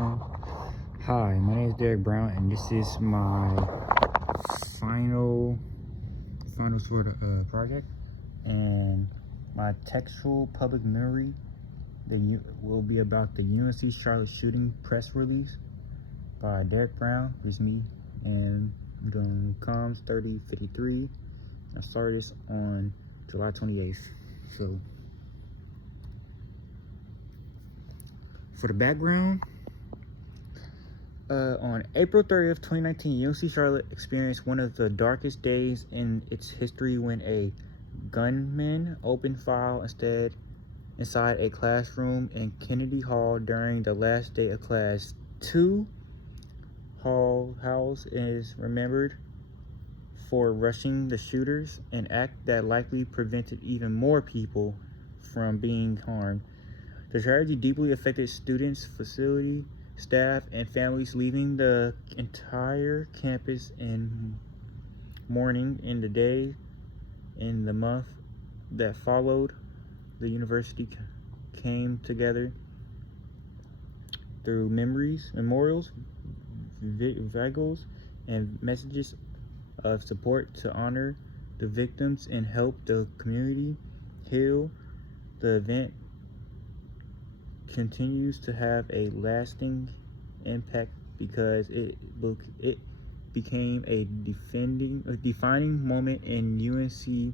Hi, my name is Derek Brown, and this is my final sort of project. And my textual public memory will be about the UNC Charlotte shooting press release by Derek Brown, who's me, and comes 3053. I started this on July 28th. So, for the background. On April 30th, 2019, UNC Charlotte experienced one of the darkest days in its history when a gunman opened fire inside a classroom in Kennedy Hall during the last day of class. Howells is remembered for rushing the shooters, an act that likely prevented even more people from being harmed. The tragedy deeply affected students, facility staff, and families, leaving the entire campus in mourning. In the day in the month that followed, the university came together through memorials, vigils, and messages of support to honor the victims and help the community heal. The event continues to have a lasting impact because it became a defining moment in UNC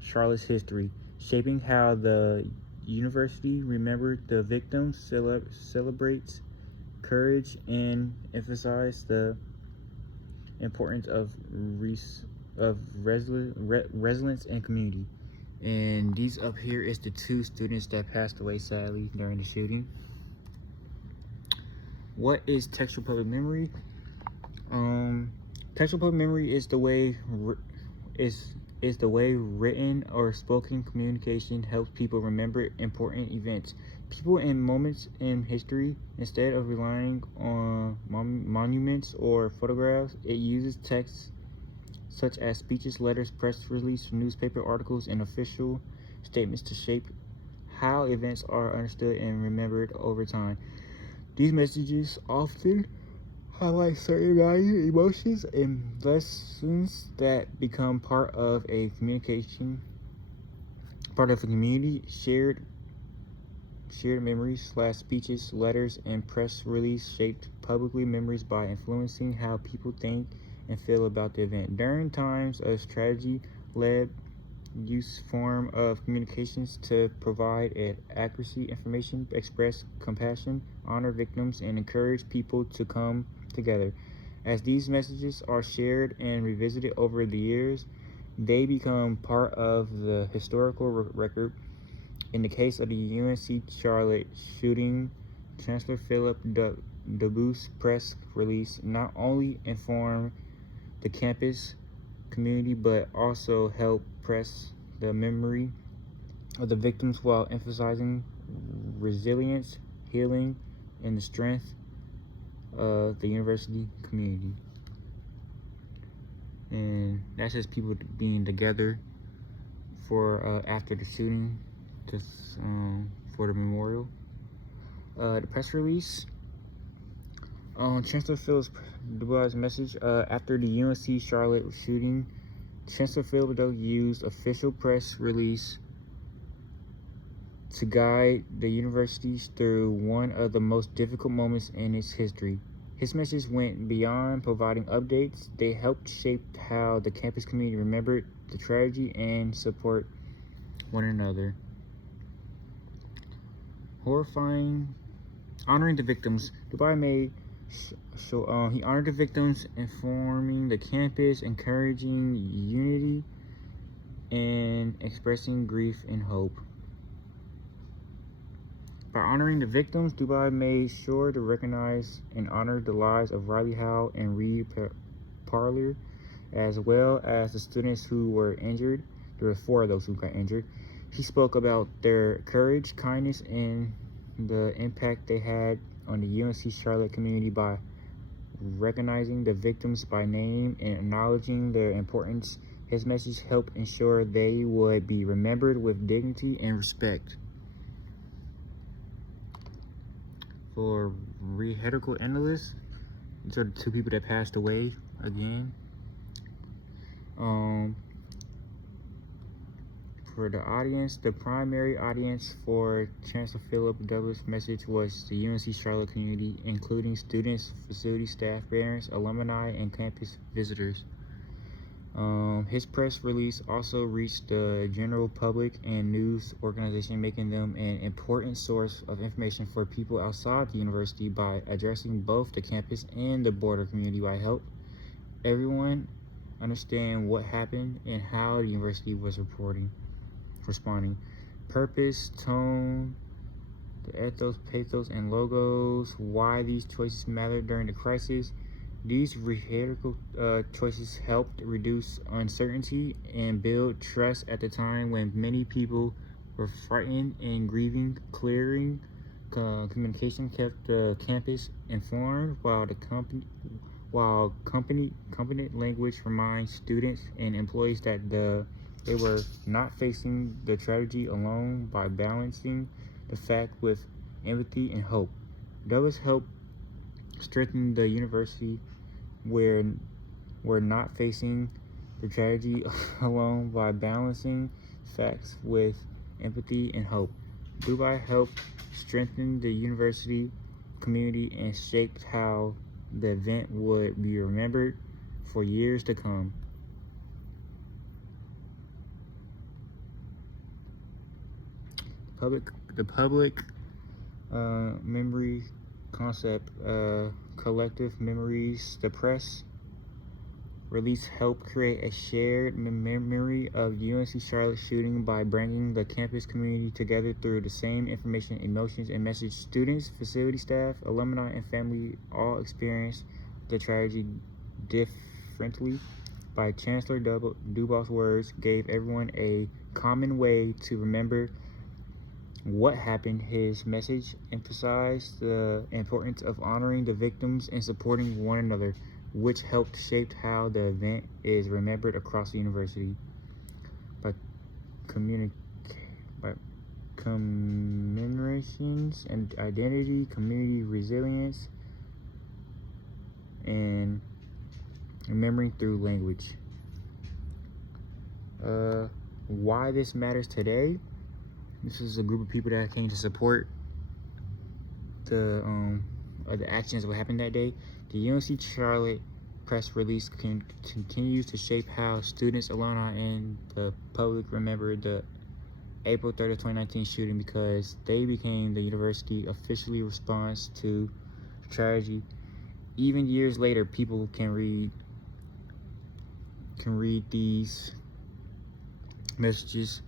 Charlotte's history, shaping how the university remembered the victims, celebrates courage, and emphasizes the importance of resilience and community. And these up here is the two students that passed away sadly during the shooting. What is textual public memory? Textual public memory is the way written or spoken communication helps people remember important events, people, and moments in history. Instead of relying on monuments or photographs, it uses text such as speeches, letters, press releases, newspaper articles, and official statements to shape how events are understood and remembered over time. These messages often highlight certain values, emotions, and lessons that become part of a community. Shared memories / speeches, letters, and press release shaped publicly memories by influencing how people think and feel about the event. During times of tragedy, use form of communications to provide accuracy information, express compassion, honor victims, and encourage people to come together. As these messages are shared and revisited over the years, they become part of the historical record. In the case of the UNC Charlotte shooting, Chancellor Philip Dubus' press release not only informed the campus community but also helped press the memory of the victims while emphasizing resilience, healing, and the strength of the university community. And that's just people being together for after the shooting, just for the memorial. The press release. Chancellor Philip Dubus' message after the UNC Charlotte shooting. Chancellor Philip used official press release to guide the university through one of the most difficult moments in its history. His message went beyond providing updates. They helped shape how the campus community remembered the tragedy and support one another. Honoring the victims. Dubus he honored the victims, informing the campus, encouraging unity, and expressing grief and hope. By honoring the victims, Dubus made sure to recognize and honor the lives of Riley Howell and Reed Parler, as well as the students who were injured. There were 4 of those who got injured. He spoke about their courage, kindness, and the impact they had on the UNC Charlotte community by recognizing the victims by name and acknowledging their importance. His message helped ensure they would be remembered with dignity and respect. for rhetorical analysts. These are the two people that passed away again. For the audience, the primary audience for Chancellor Philip Douglas' message was the UNC Charlotte community, including students, facility staff, parents, alumni, and campus visitors. His press release also reached the general public and news organization, making them an important source of information for people outside the university by addressing both the campus and the broader community by help everyone understand what happened and how the university was responding. Purpose, tone, the ethos, pathos, and logos, why these choices mattered during the crisis. These rhetorical choices helped reduce uncertainty and build trust at the time when many people were frightened and grieving. Clearing communication kept the campus informed, while competent language reminds students and employees that they were not facing the tragedy alone by balancing the fact with empathy and hope. Douglas helped strengthen the university where we're not facing the tragedy alone by balancing facts with empathy and hope. Dubai helped strengthen the university community and shaped how the event would be remembered for years to come. The public memory concept, collective memories. The press release helped create a shared memory of UNC Charlotte shooting by bringing the campus community together through the same information, emotions, and message. Students, facility staff, alumni, and family all experienced the tragedy differently. By Chancellor Dubas' words, gave everyone a common way to remember what happened. His message emphasized the importance of honoring the victims and supporting one another, which helped shape how the event is remembered across the university. By commemorations and identity, community resilience, and remembering through language. Why this matters today. This is a group of people that came to support the actions of what happened that day. The UNC Charlotte press release continues to shape how students, alumni, and the public remember the April 30th, 2019 shooting, because they became the university officially response to tragedy. Even years later, people can read these messages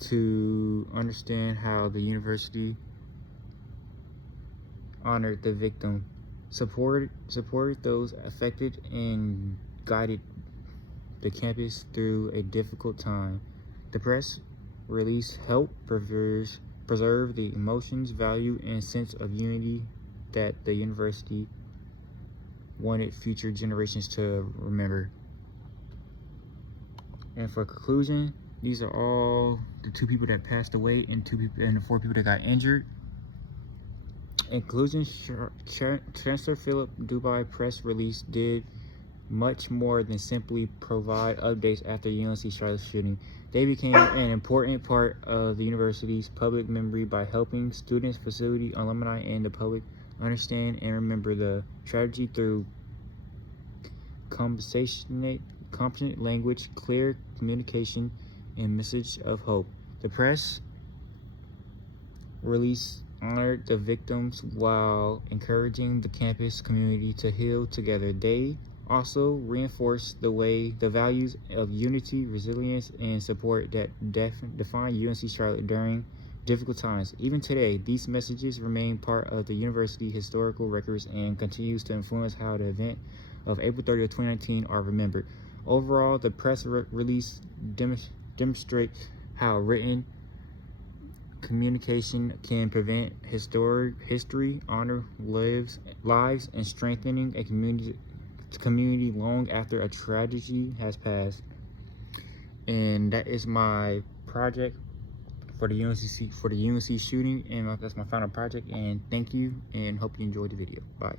to understand how the university honored the victim, supported those affected, and guided the campus through a difficult time. The press release helped preserve the emotions, value, and sense of unity that the university wanted future generations to remember. And for conclusion, these are all the 2 people that passed away and the 4 people that got injured. In conclusion, Chancellor Philip Dubai press release did much more than simply provide updates after UNC Charlotte shooting. They became an important part of the university's public memory by helping students, facility, alumni, and the public understand and remember the tragedy through compassionate language, clear communication, and message of hope. The press release honored the victims while encouraging the campus community to heal together. They also reinforced the values of unity, resilience, and support that define UNC Charlotte during difficult times. Even today, these messages remain part of the university historical records and continues to influence how the event of April 30th, 2019 are remembered. Overall, the press release demonstrates how written communication can prevent history, honor lives, and strengthening a community long after a tragedy has passed. And that is my project for the UNC shooting, and that's my final project. And thank you, and hope you enjoyed the video. Bye.